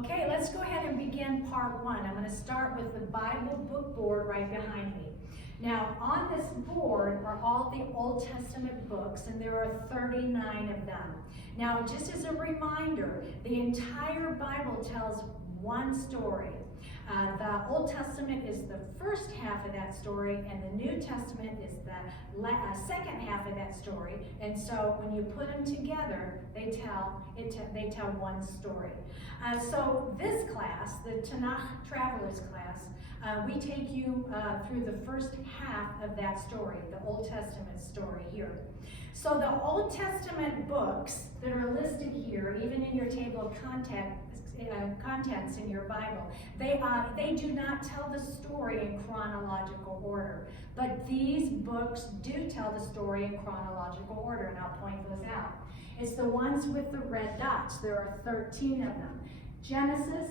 Okay, let's go ahead and begin part one. I'm going to start with the Bible book board right behind me. Now, on this board are all the Old Testament books, and there are 39 of them. Now, just as a reminder, the entire Bible tells one story. The Old Testament is the first half of that story, and the New Testament is the second half of that story. And so when you put them together, they tell one story. So this class, the Tanakh Travelers class, we take you through the first half of that story, the Old Testament story here. So the Old Testament books that are listed here, even in your table of contents in your Bible, they do not tell the story in chronological order. But these books do tell the story in chronological order, and I'll point those out. It's the ones with the red dots. There are 13 of them. Genesis,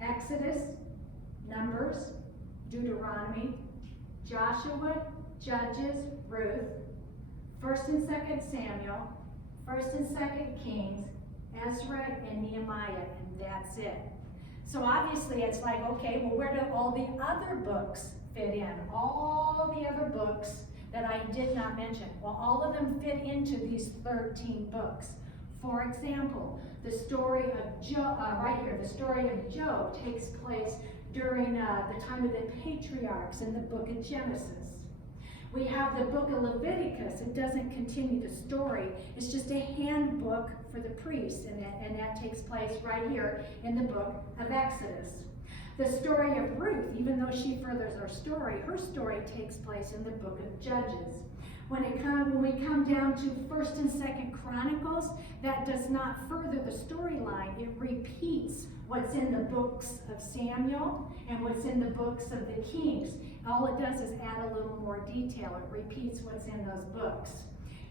Exodus, Numbers, Deuteronomy, Joshua, Judges, Ruth, 1st and 2nd Samuel, 1st and 2nd Kings, Ezra, and Nehemiah, and that's it. So obviously it's like, okay, well, where do all the other books fit in? All the other books that I did not mention. Well, all of them fit into these 13 books. For example, the story of Job, right here, the story of Job takes place during the time of the patriarchs in the book of Genesis. We have the book of Leviticus. It doesn't continue the story. It's just a handbook for the priests, and that takes place right here in the book of Exodus. The story of Ruth, even though she furthers her story takes place in the book of Judges. When we come down to 1st and 2nd Chronicles, that does not further the storyline. It repeats what's in the books of Samuel and what's in the books of the Kings. All it does is add a little more detail. It repeats what's in those books.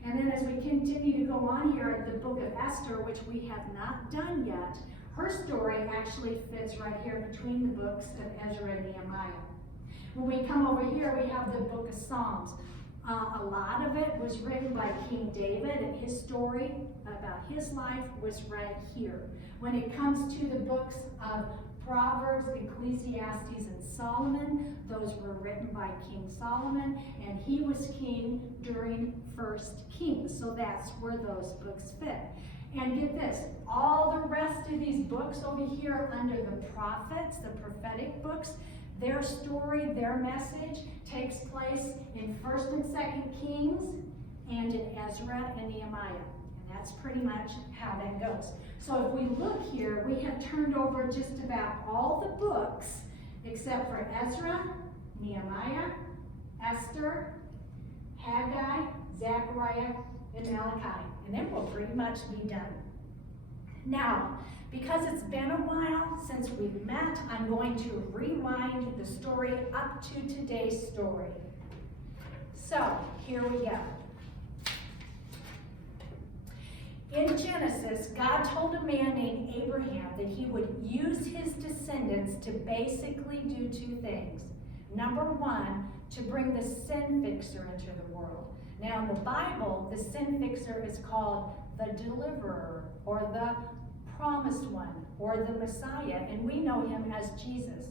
And then as we continue to go on here at the book of Esther, which we have not done yet, her story actually fits right here between the books of Ezra and Nehemiah. When we come over here, we have the book of Psalms. A lot of it was written by King David, and his story about his life was right here. When it comes to the books of Proverbs, Ecclesiastes, and Solomon, those were written by King Solomon, and he was king during 1st Kings, so that's where those books fit. And get this, all the rest of these books over here under the prophets, the prophetic books, their story, their message takes place in 1st and 2nd Kings and in Ezra and Nehemiah. And that's pretty much how that goes. So if we look here, we have turned over just about all the books except for Ezra, Nehemiah, Esther, Haggai, Zechariah, and Malachi. And then we'll pretty much be done. Now, because it's been a while since we've met, I'm going to rewind the story up to today's story. So, here we go. In Genesis, God told a man named Abraham that he would use his descendants to basically do two things. Number one, to bring the sin fixer into the world. Now, in the Bible, the sin fixer is called the deliverer, or the promised one, or the Messiah, and we know him as Jesus.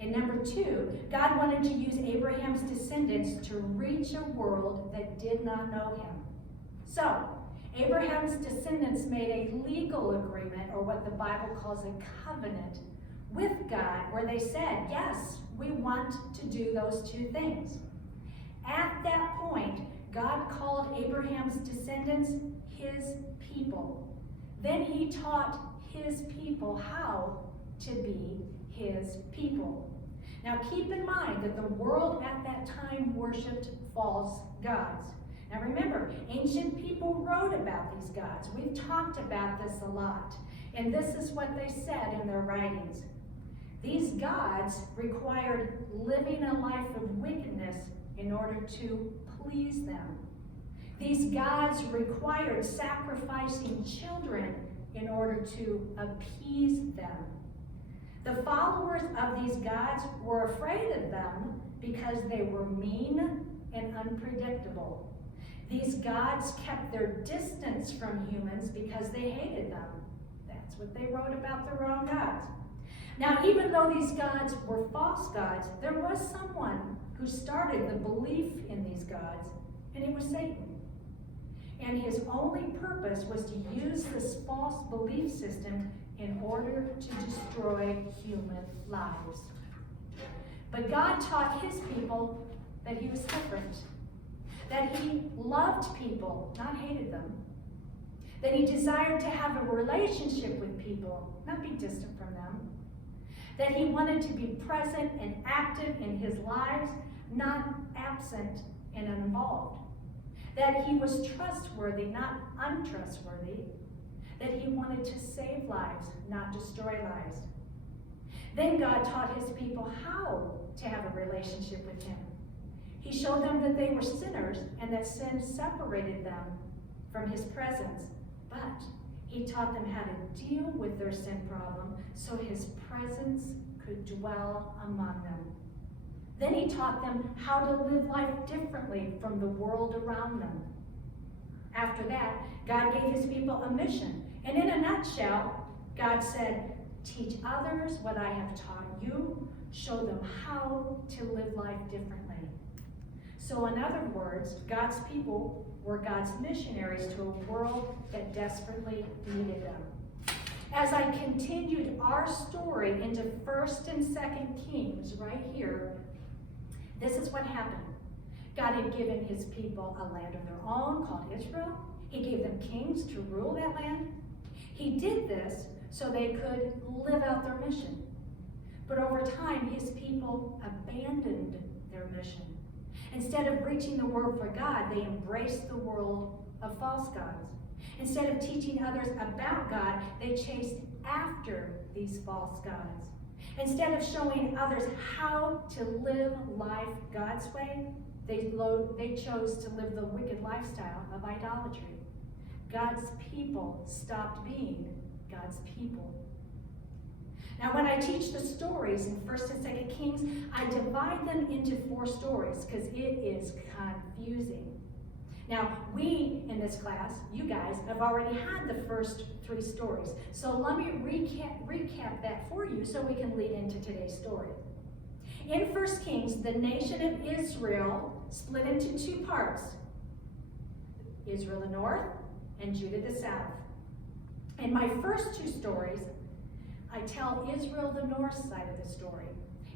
And number two, God wanted to use Abraham's descendants to reach a world that did not know him. So, Abraham's descendants made a legal agreement, or what the Bible calls a covenant, with God, where they said, yes, we want to do those two things. At that point, God called Abraham's descendants his people. Then he taught his people how to be his people. Now keep in mind that the world at that time worshipped false gods. Now remember, ancient people wrote about these gods. We've talked about this a lot. And this is what they said in their writings. These gods required living a life of wickedness in order to please them. These gods required sacrificing children in order to appease them. The followers of these gods were afraid of them because they were mean and unpredictable. These gods kept their distance from humans because they hated them. That's what they wrote about their own gods. Now, even though these gods were false gods, there was someone who started the belief in these gods, and it was Satan. And his only purpose was to use this false belief system in order to destroy human lives. But God taught his people that he was different, that he loved people, not hated them, that he desired to have a relationship with people, not be distant from them, that he wanted to be present and active in his lives, not absent and uninvolved, that he was trustworthy, not untrustworthy, that he wanted to save lives, not destroy lives. Then God taught his people how to have a relationship with him. He showed them that they were sinners and that sin separated them from his presence, but he taught them how to deal with their sin problem so his presence could dwell among them. Then he taught them how to live life differently from the world around them. After that, God gave his people a mission. And in a nutshell, God said, teach others what I have taught you, show them how to live life differently. So in other words, God's people were God's missionaries to a world that desperately needed them. As I continued our story into 1st and 2nd Kings right here, this is what happened. God had given his people a land of their own called Israel. He gave them kings to rule that land. He did this so they could live out their mission. But over time, his people abandoned their mission. Instead of reaching the world for God, they embraced the world of false gods. Instead of teaching others about God, they chased after these false gods. Instead of showing others how to live life God's way, they chose to live the wicked lifestyle of idolatry. God's people stopped being God's people. Now, when I teach the stories in 1st and 2nd Kings, I divide them into 4 stories because it is confusing. Now, we in this class, you guys, have already had the first 3 stories. So let me recap that for you so we can lead into today's story. In 1 Kings, the nation of Israel split into 2 parts. Israel the north and Judah the south. In my first 2 stories, I tell Israel the north side of the story.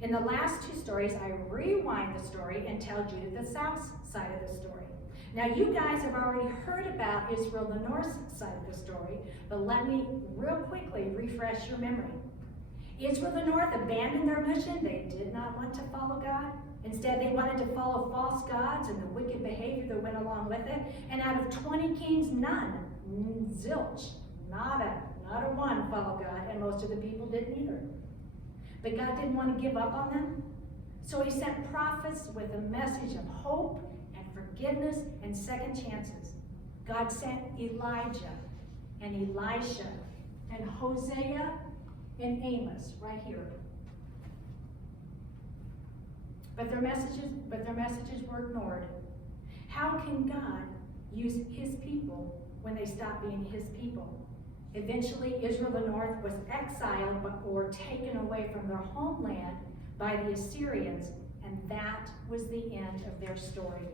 In the last 2 stories, I rewind the story and tell Judah the south side of the story. Now, you guys have already heard about Israel the north side of the story, but let me real quickly refresh your memory. Israel the north abandoned their mission. They did not want to follow God. Instead, they wanted to follow false gods and the wicked behavior that went along with it. And out of 20 kings, none, zilch, not a one followed God, and most of the people didn't either. But God didn't want to give up on them, so he sent prophets with a message of hope and forgiveness and second chances. God sent Elijah and Elisha and Hosea and Amos right here. But their messages were ignored. How can God use his people when they stop being his people? Eventually, Israel the north was exiled or taken away from their homeland by the Assyrians, and that was the end of their story.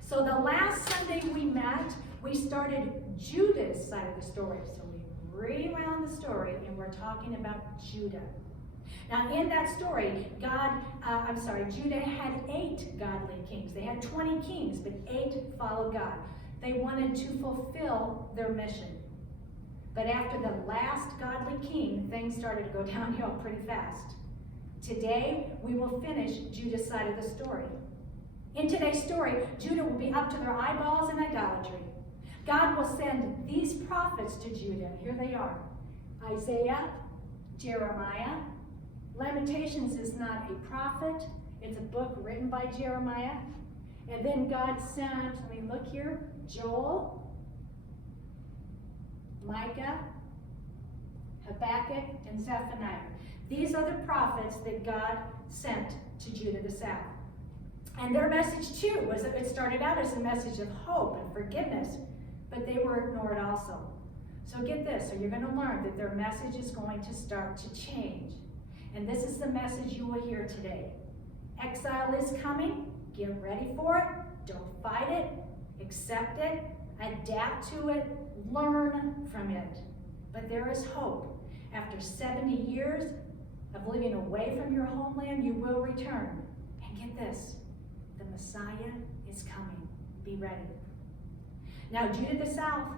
So the last Sunday we met, we started Judah's side of the story. So we rewound the story, and we're talking about Judah. Now, in that story, Judah had 8 godly kings. They had 20 kings, but 8 followed God. They wanted to fulfill their mission. But after the last godly king, things started to go downhill pretty fast. Today, we will finish Judah's side of the story. In today's story, Judah will be up to their eyeballs in idolatry. God will send these prophets to Judah. Here they are: Isaiah, Jeremiah. Lamentations is not a prophet. It's a book written by Jeremiah. And then God sent, let me look here, Joel, Micah, Habakkuk, and Zephaniah. These are the prophets that God sent to Judah the south. And their message too was that it started out as a message of hope and forgiveness, but they were ignored also. So get this, so you're going to learn that their message is going to start to change. And this is the message you will hear today. Exile is coming. Get ready for it. Don't fight it. Accept it. Adapt to it. Learn from it. But there is hope. After 70 years of living away from your homeland, you will return. And get this, the Messiah is coming. Be ready. Now, Judah the South,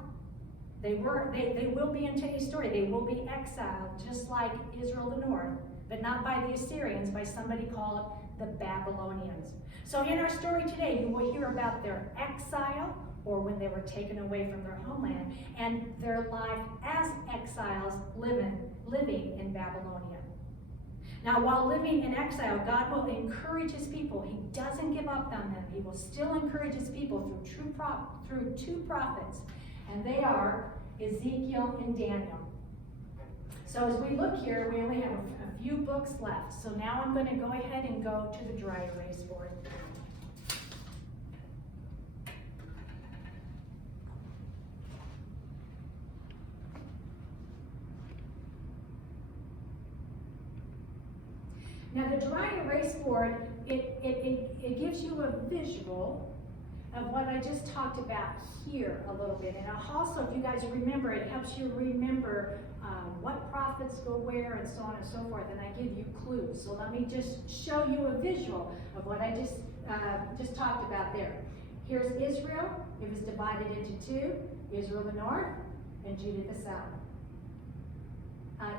they will be in today's story. They will be exiled, just like Israel the North, but not by the Assyrians, by somebody called the Babylonians. So in our story today, you will hear about their exile, or when they were taken away from their homeland, and their life as exiles living in Babylonia. Now, while living in exile, God will encourage his people. He doesn't give up on them. He will still encourage his people through two prophets, and they are Ezekiel and Daniel. So as we look here, we only have a few books left. So now I'm going to go ahead and go to the dry erase board. Now the dry erase board, it gives you a visual of what I just talked about here a little bit. And also, if you guys remember, it helps you remember what prophets go where and so on and so forth. And I give you clues. So let me just show you a visual of what I just talked about there. Here's Israel. It was divided into two, Israel the north and Judah the south.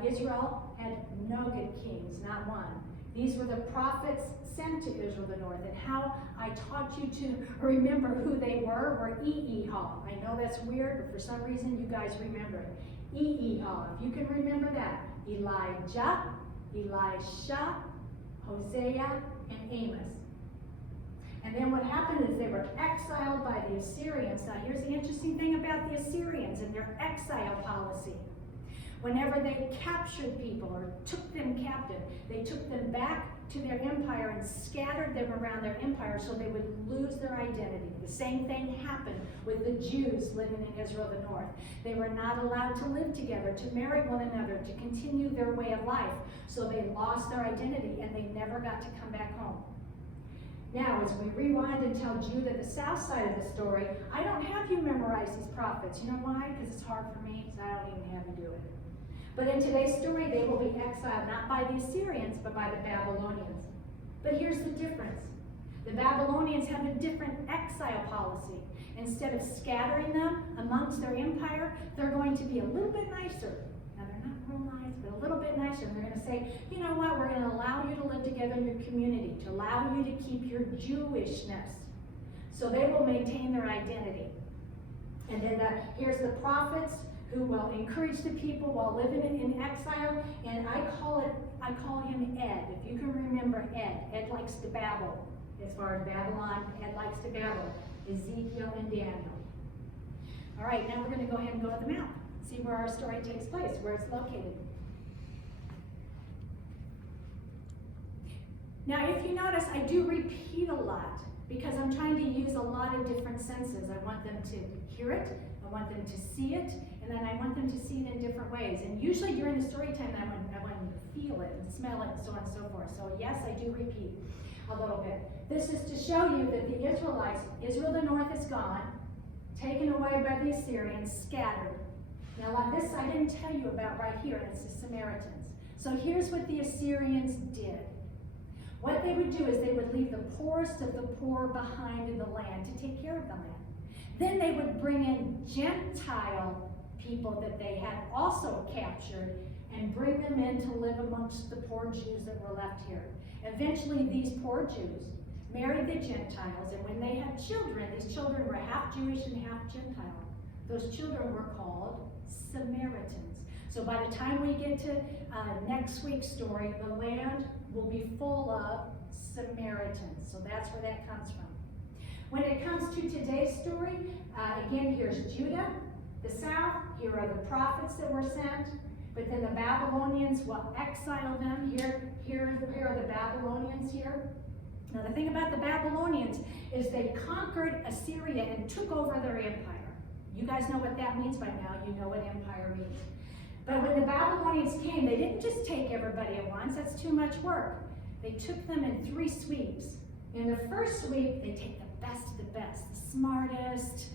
Israel had no good kings, not one. These were the prophets sent to Israel the north, and how I taught you to remember who they were E-E-Haw. I know that's weird, but for some reason you guys remember it. E-E-Haw, if you can remember that. Elijah, Elisha, Hosea, and Amos. And then what happened is they were exiled by the Assyrians. Now here's the interesting thing about the Assyrians and their exile policy. Whenever they captured people or took them captive, they took them back to their empire and scattered them around their empire so they would lose their identity. The same thing happened with the Jews living in Israel the north. They were not allowed to live together, to marry one another, to continue their way of life. So they lost their identity and they never got to come back home. Now, as we rewind and tell Judah the south side of the story, I don't have you memorize these prophets. You know why? Because it's hard for me, so I don't even have you do it. But in today's story, they will be exiled not by the Assyrians, but by the Babylonians. But here's the difference. The Babylonians have a different exile policy. Instead of scattering them amongst their empire, they're going to be a little bit nicer. Now, they're not real nice, but a little bit nicer. They're going to say, you know what, we're going to allow you to live together in your community, to allow you to keep your Jewishness. So they will maintain their identity. And then here's the prophets who will encourage the people while living in exile, and I call him Ed. If you can remember Ed. Ed likes to babble. As far as Babylon, Ed likes to babble. Ezekiel and Daniel. All right, now we're going to go ahead and go to the map. See where our story takes place, where it's located. Now, if you notice, I do repeat a lot because I'm trying to use a lot of different senses. I want them to hear it, I want them to see it, and then I want them to see it in different ways. And usually during the story time, I want you to feel it and smell it and so on and so forth. So yes, I do repeat a little bit. This is to show you that the Israelites, Israel the north is gone, taken away by the Assyrians, scattered. Now on this I didn't tell you about right here, and it's the Samaritans. So here's what the Assyrians did. What they would do is they would leave the poorest of the poor behind in the land to take care of the land. Then they would bring in Gentile people that they had also captured and bring them in to live amongst the poor Jews that were left here. Eventually, these poor Jews married the Gentiles, and when they had children, these children were half Jewish and half Gentile. Those children were called Samaritans. So by the time we get to next week's story, the land will be full of Samaritans. So that's where that comes from. When it comes to today's story, again, here's Judah, the south. Here are the prophets that were sent. But then the Babylonians will exile them. Here are the Babylonians here. Now the thing about the Babylonians is they conquered Assyria and took over their empire. You guys know what that means by now. You know what empire means. But when the Babylonians came, they didn't just take everybody at once. That's too much work. They took them in 3 sweeps. In the first sweep, they take the best of the best, the smartest,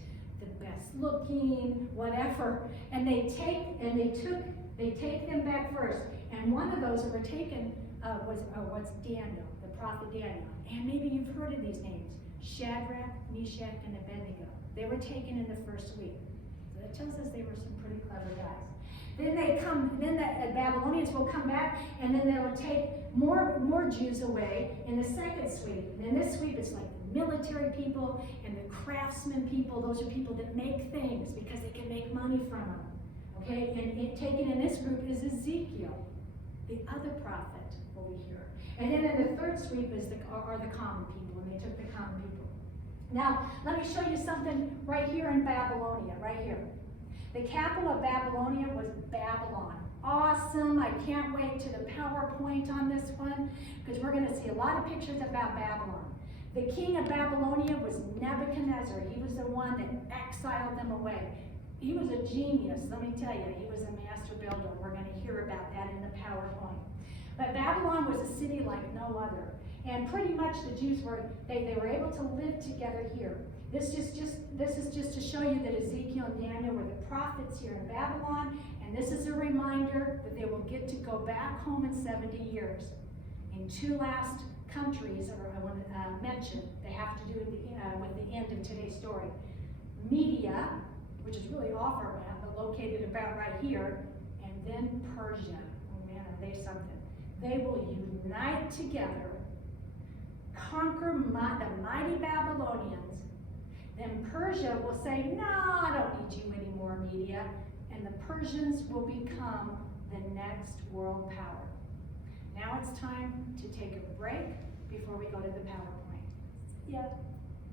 the best looking, whatever. And they take them back first. And one of those that were taken was Daniel, the prophet Daniel. And maybe you've heard of these names. Shadrach, Meshach, and Abednego. They were taken in the first week. So that tells us they were some pretty clever guys. Then the Babylonians will come back, and then they will take more Jews away in the second sweep. And in this sweep, it's like the military people and the craftsmen people. Those are people that make things because they can make money from them. Okay, and taken in this group is Ezekiel, the other prophet over here. And then in the third sweep are the common people, and they took the common people. Now, let me show you something right here in Babylonia, right here. The capital of Babylonia was Babylon. Awesome, I can't wait to the PowerPoint on this one, because we're going to see a lot of pictures about Babylon. The king of Babylonia was Nebuchadnezzar. He was the one that exiled them away. He was a genius, let me tell you. He was a master builder. We're going to hear about that in the PowerPoint. But Babylon was a city like no other. And pretty much the Jews were able to live together here. This is just to show you that Ezekiel and Daniel were the prophets here in Babylon, and this is a reminder that they will get to go back home in 70 years. In 2 last countries I want to mention, they have to do with the end of today's story. Media, which is really off our map, but located about right here, and then Persia. Oh man, are they something? They will unite together, conquer the mighty Babylonians. Then Persia will say, no, I don't need you anymore, media. And the Persians will become the next world power. Now it's time to take a break before we go to the PowerPoint. Yeah.